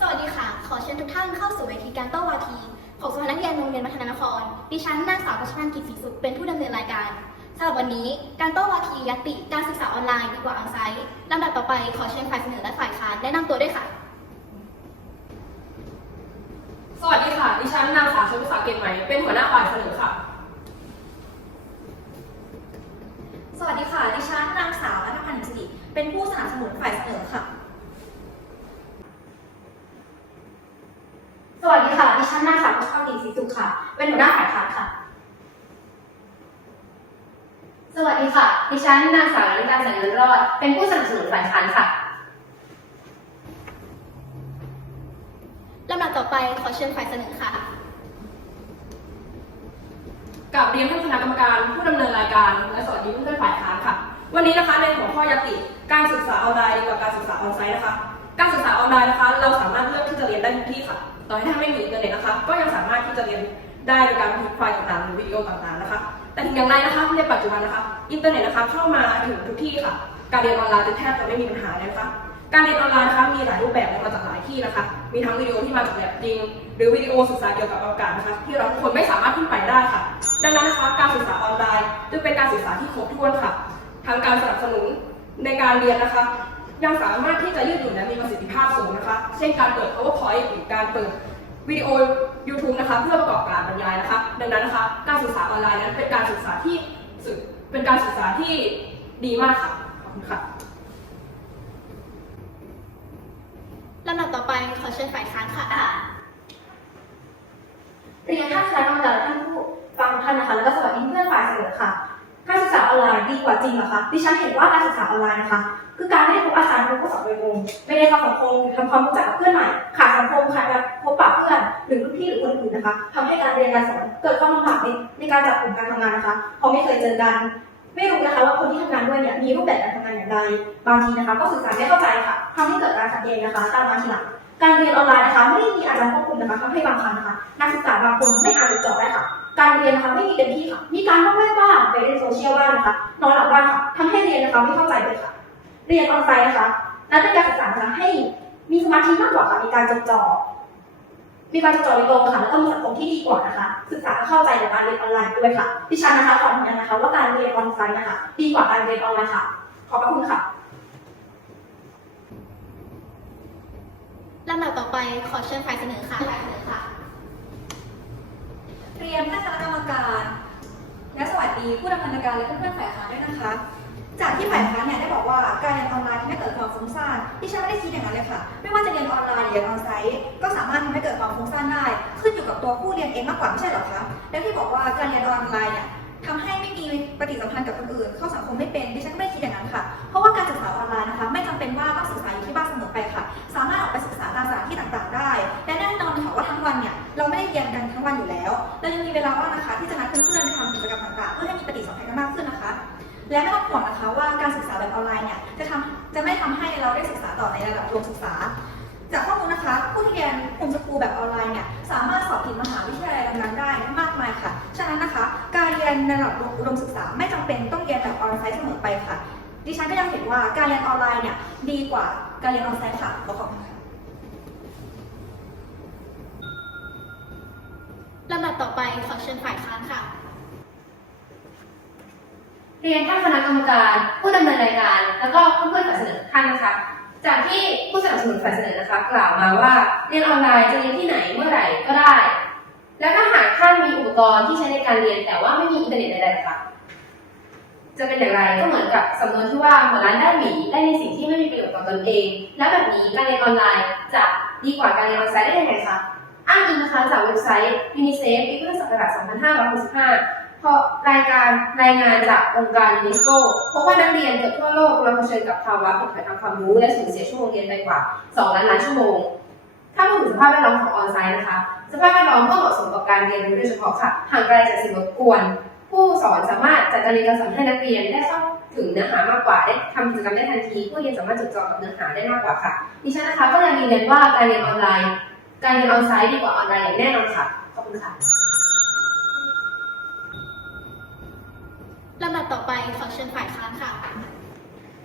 สวัสดีค่ะ ขอเชิญทุกท่านเข้าสู่เวทีการโต้วาที ของสภานักเรียนโรงเรียนมัธยมนคร ดิฉันนางสาวรัชนันท์กิจศรีสุขเป็นผู้ดำเนินรายการสำหรับวันนี้ การโต้วาทียติการศึกษาออนไลน์ดีกว่าออนไซต์ลำดับต่อไปขอเชิญฝ่ายเสนอและฝ่ายค้านแนะนำตัวด้วยค่ะ สวัสดีค่ะ ดิฉันนางสาวชนุสาเกตไหม เป็นหัวหน้าฝ่ายเสนอค่ะ สวัสดีค่ะ ดิฉันนางสาวรัตพันธ์สิริเป็นผู้สนับสนุนฝ่ายเสนอค่ะ สวัสดีค่ะ ดิฉัน นางสาวพัชรดีศรีสุขค่ะ เป็นหัวหน้าฝ่ายค้านค่ะ สวัสดีค่ะ ดิฉันนางสาวลิตาแสงเงินรอด เป็นผู้สนับสนุนฝ่ายค้านค่ะลำดับต่อไปขอเชิญฝ่ายเสนอค่ะกับเรียนท่านคณะกรรมการผู้ดำเนินรายการและสวัสดีเพื่อนๆฝ่ายค้านค่ะ วันนี้นะคะในหัวข้อยติการศึกษาออนไลน์ดีกว่าการศึกษาออนไซต์นะคะ การศึกษาออนไลน์นะคะ เราสามารถเลือกที่จะเรียนได้ทุกที่ค่ะ ต่อให้ถ้าไม่มีอินเทอร์เน็ตนะคะ ก็ยังสามารถที่ จะเรียนได้โดยการบันทึกไฟล์ต่างๆ หรือวิดีโอต่างๆ นะคะ แต่ถึงอย่างไรนะคะในปัจจุบันนะคะ อินเทอร์เน็ตนะคะเข้ามาถึงทุกที่ค่ะ การเรียนออนไลน์จึงแทบจะไม่มีปัญหาเลยนะคะ การเรียนออนไลน์นะคะมีหลายรูปแบบมาจากหลายที่นะคะ มีทั้งวิดีโอที่มาจากแบบจริง หรือวิดีโอศึกษาเกี่ยวกับอากาศนะคะ ที่เราทุกคนไม่สามารถขึ้นไปได้ค่ะ ดังนั้นนะคะการศึกษาออนไลน์จึงเป็นการศึกษาที่ครบถ้วนค่ะ ทางการสนับสนุนในการเรียนนะคะยังสามารถที่จะยืดหยุ่นและมีประสิทธิภาพสูงนะคะ เช่นการเปิด PowerPoint หรือการเปิด วิดีโอ YouTube นะคะเพื่อประกอบการบรรยายนะคะดังนั้นนะคะ การศึกษาออนไลน์นั้นเป็นการศึกษาที่สุดเป็นการศึกษาที่ดีมากค่ะขอบคุณค่ะลำดับต่อไปขอเชิญฝ่ายค้านค่ะเรียนท่านคณะกรรมการและท่านผู้ฟังทุกท่านนะคะแล้วก็สวัสดีเพื่อนฝ่ายเสนอค่ะ การศึกษาออนไลน์ดีกว่าจริงเหรอคะดิฉันเห็นว่าการศึกษาออนไลน์นะคะ คือการไม่ได้พบอาจารย์หรือผู้สอนโดยตรงไม่ได้เข้าสังคมหรือทำความรู้จักกับเพื่อนใหม่ขาดสังคมขาดการพบปะเพื่อนหรือรุ่นพี่หรือคนอื่นนะคะทำให้การเรียนการสอนเกิดความลำบากในในการจับกลุ่มการทำงานนะคะเพราะไม่เคยเจอกันไม่รู้นะคะว่าคนที่ทำงานด้วยเนี่ยมีรูปแบบการทำงานอย่างไร บางทีนะคะ ก็สื่อสารไม่เข้าใจค่ะทำให้เกิดการขัดแย้งนะคะ ตามมาทีหลังการเรียนออนไลน์นะคะไม่ได้มีอาจารย์ควบคุมนะคะทำให้บางครั้งนะคะนักศึกษาบางคนไม่อ่านหรือจบได้ค่ะ การเรียนนะคะไม่มีเต็มที่ค่ะ มีการว่างเล่นบ้างไปเล่นโซเชียลบ้างนะคะ นอนหลับบ้างค่ะทำให้เรียนนะคะไม่เข้าใจเลยค่ะ เรียนออนไลน์นะคะนัดเป็นการศึกษานะคะให้มีสมาธิมากกว่าค่ะมีการจดจ่อ มีการจดจ่อในตรงค่ะแล้วก็มีสังคมที่ดีกว่านะคะ ศึกษาและเข้าใจในการเรียนออนไลน์ด้วยค่ะ ดิฉันนะคะขอยืนยันนะคะ ว่าการเรียนออนไลน์นะคะดีกว่าการเรียนออนไลน์ค่ะ ขอบพระคุณค่ะลำดับต่อไปขอเชิญฝ่ายเสนอค่ะฝ่ายเสนอค่ะ รียนท่านคณะกรรมการ และสวัสดีผู้ดำเนินการและเพื่อนๆฝ่ายค้านด้วยนะคะ จากที่ฝ่ายค้านเนี่ยได้บอกว่าการเรียนออนไลน์ทำให้เกิดความฟุ้งซ่านที่ฉันไม่ได้คิดอย่างนั้นเลยค่ะ ไม่ว่าจะเรียนออนไลน์หรือเรียนออนไซต์ก็สามารถทำให้เกิดความฟุ้งซ่านได้ ขึ้นอยู่กับตัวผู้เรียนเองมากกว่าไม่ใช่หรอคะและที่บอกว่าการเรียนออนไลน์เนี่ยทำให้ไม่มีปฏิสัมพันธ์กับคนอื่น เข้าสังคมไม่เป็นดิฉันก็ไม่ได้คิดอย่างนั้นค่ะเพ และไม่ต้องห่วงนะคะว่าการศึกษาแบบออนไลน์เนี่ยจะทำจะไม่ทำให้เราได้ศึกษาต่อในระดับอุดมศึกษา จากข้อมูลนะคะ ผู้ที่เรียนโฮมสกูลแบบออนไลน์เนี่ยสามารถสอบติดมหาวิทยาลัยดังๆได้มากมายค่ะ ฉะนั้นนะคะ การเรียนในระดับอุดมศึกษาไม่จำเป็นต้องเรียนแบบออนไลน์เสมอไปค่ะ ดิฉันก็ยังเห็นว่าการเรียนออนไลน์เนี่ยดีกว่าการเรียนออนไลน์ค่ะขอขอบคุณค่ะลำดับต่อไปขอเชิญฝ่ายค้านค่ะ เรียนท่านคณะกรรมการผู้ดำเนินรายการ แล้วก็เพื่อนๆฝ่ายเสนอท่านนะคะจากที่ผู้สนับสนุนฝ่ายเสนอนะคะกล่าวมาว่าเรียนออนไลน์จะเรียนที่ไหนเมื่อไหร่ก็ได้ และถ้าหากท่านมีอุปกรณ์ที่ใช้ในการเรียน แต่ว่าไม่มีอินเทอร์เน็ตใดๆนะคะจะเป็นอย่างไรก็เหมือนกับสำนวนที่ว่าหัวร้านได้หมีได้ในสิ่งที่ไม่มีประโยชน์ต่อตนเอง แล้วแบบนี้การเรียนออนไลน์จะดีกว่าการเรียนออนไซต์ได้ยังไงคะอ้างอิงนะคะจากเว็บไซต์ UNICEF ปีพุทธศักราช2565 เพราะรายการรายงานจากองค์การยูเนสโกพบว่านักเรียนเกือบทั่วโลกกำลังเผชิญกับภาวะผิดถอยทางความรู้และสูญเสียชั่วโมงเรียนไปกว่า 2 ล้านล้านชั่วโมง ถ้าพูดถึงสภาพแวดล้อมของออนไซต์นะคะ สภาพแวดล้อมก็เหมาะสมกับการเรียนรู้โดยเฉพาะค่ะ ห่างไกลจากสิ่งรบกวน ผู้สอนสามารถจัดการเรียนการสอนให้นักเรียนได้เข้าถึงเนื้อหามากกว่าได้ทำกิจกรรมได้ทันทีผู้เรียนสามารถจดจ่อกับเนื้อหาได้มากกว่าค่ะดิฉันนะคะก็ยังยืนยันว่าการเรียนออนไลน์ การเรียนออนไซต์ดีกว่าออนไลน์อย่างแน่นอนค่ะขอบคุณค่ะ ลำดับต่อไปขอเชิญฝ่ายค้านค่ะ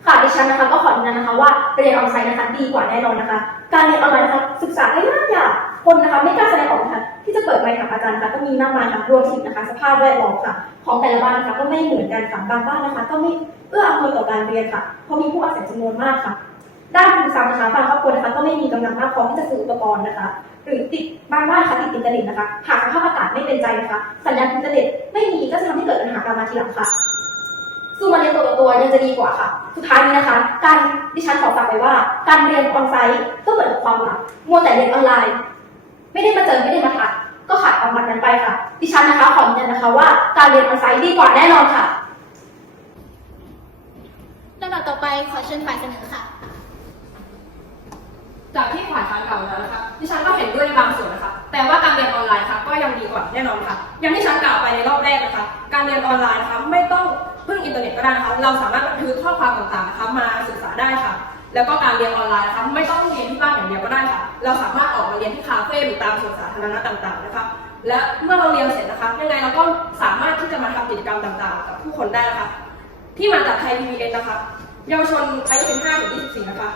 ค่ะดิฉันนะคะก็ขอยืนยันนะคะว่าเรียนออนไลน์นะคะดีกว่าแน่นอนนะคะ การเรียนออนไลน์นะคะศึกษาได้ยากอยากคนนะคะไม่กล้าแสดงออกนะคะที่จะเปิดไมค์ถามอาจารย์นะคะก็มีมากมายค่ะรวมถึงนะคะสภาพแวดล้อมค่ะ ของแต่ละบ้านนะคะก็ไม่เหมือนกันค่ะบางบ้านนะคะ ก็ไม่เอื้ออำนวยต่อการเรียนค่ะเพราะมีผู้อาศัยจำนวนมากค่ะ ด้านทุนทรัพย์นะคะบางครอบครัวนะคะก็ไม่มีกำลังมากพอที่จะซื้ออุปกรณ์นะคะ หรือติดบางบ้านนะคะติดอินเทอร์เน็ตนะคะหากสภาพอากาศไม่เป็นใจนะคะ สัญญาณอินเทอร์เน็ตไม่มีก็จะทำให้เกิดปัญหาตามมาทีหลังค่ะสู้มาเรียนตัวต่อตัวยังจะดีกว่าค่ะ สุดท้ายนี้นะคะ การดิฉันขอฝากไว้ว่า การเรียนออนไซต์ก็เหมือนกับความรักมัวแต่เรียนออนไลน์ ไม่ได้มาเจอไม่ได้มาทักก็ขาดความรักนั้นไปค่ะ ดิฉันนะคะขอยืนยันนะคะว่าการเรียนออนไซต์ดีกว่าแน่นอนค่ะลำดับต่อไปขอเชิญฝ่ายเสนอค่ะ จากที่ฝ่ายค้านกล่าวแล้วนะคะดิฉันก็เห็นด้วยในบางส่วนนะคะ แต่ว่าการเรียนออนไลน์ค่ะก็ยังดีกว่าแน่นอนค่ะ อย่างที่ฉันกล่าวไปในรอบแรกนะคะ การเรียนออนไลน์นะคะไม่ต้องพึ่งอินเทอร์เน็ตก็ได้นะคะ เราสามารถบันทึกข้อความต่างๆนะคะมาศึกษาได้ค่ะ แล้วก็การเรียนออนไลน์นะคะไม่ต้องเรียนที่บ้านอย่างเดียวก็ได้ค่ะ เราสามารถออกมาเรียนที่คาเฟ่หรือตามสวนสาธารณะต่างๆนะคะ และเมื่อเราเรียนเสร็จนะคะยังไงเราก็สามารถที่จะมาทำกิจกรรมต่างๆ กับผู้คนได้นะคะ ที่มาจากไทย PBS นะคะ เยาวชนอายุ15ถึง24นะคะ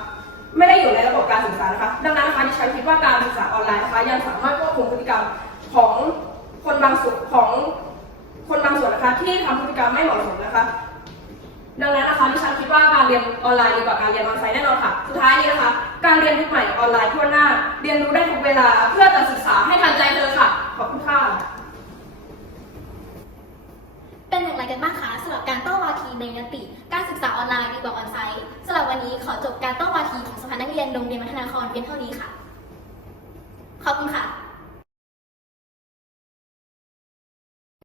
ไม่ได้อยู่ในระบบการศึกษานะคะ ดังนั้นนะคะดิฉันคิดว่าการศึกษาออนไลน์นะคะยังสามารถควบคุมพฤติกรรมของคนบางส่วนของคนบางส่วนนะคะที่ทำพฤติกรรมไม่เหมาะสมนะคะ ดังนั้นนะคะดิฉันคิดว่าการเรียนออนไลน์ดีกว่าการเรียนออนไลน์แน่นอนค่ะ สุดท้ายนี้นะคะ การเรียนทุกใหม่ออนไลน์ทั่วหน้า เรียนรู้ได้ทุกเวลาเพื่อการศึกษาให้ทันใจเธอค่ะ ขอบคุณค่ะเป็นอย่างไรกันบ้างคะสำหรับการโต้วาทีในยติ กษาออนไลน์ดีกว่าออนไซต์สำหรับวันนี้ขอจบการต้วาทีของสภานักเรียนโรงเรียนมัธยมครเพียงเท่านี้ค่ะ ขอบคุณค่ะ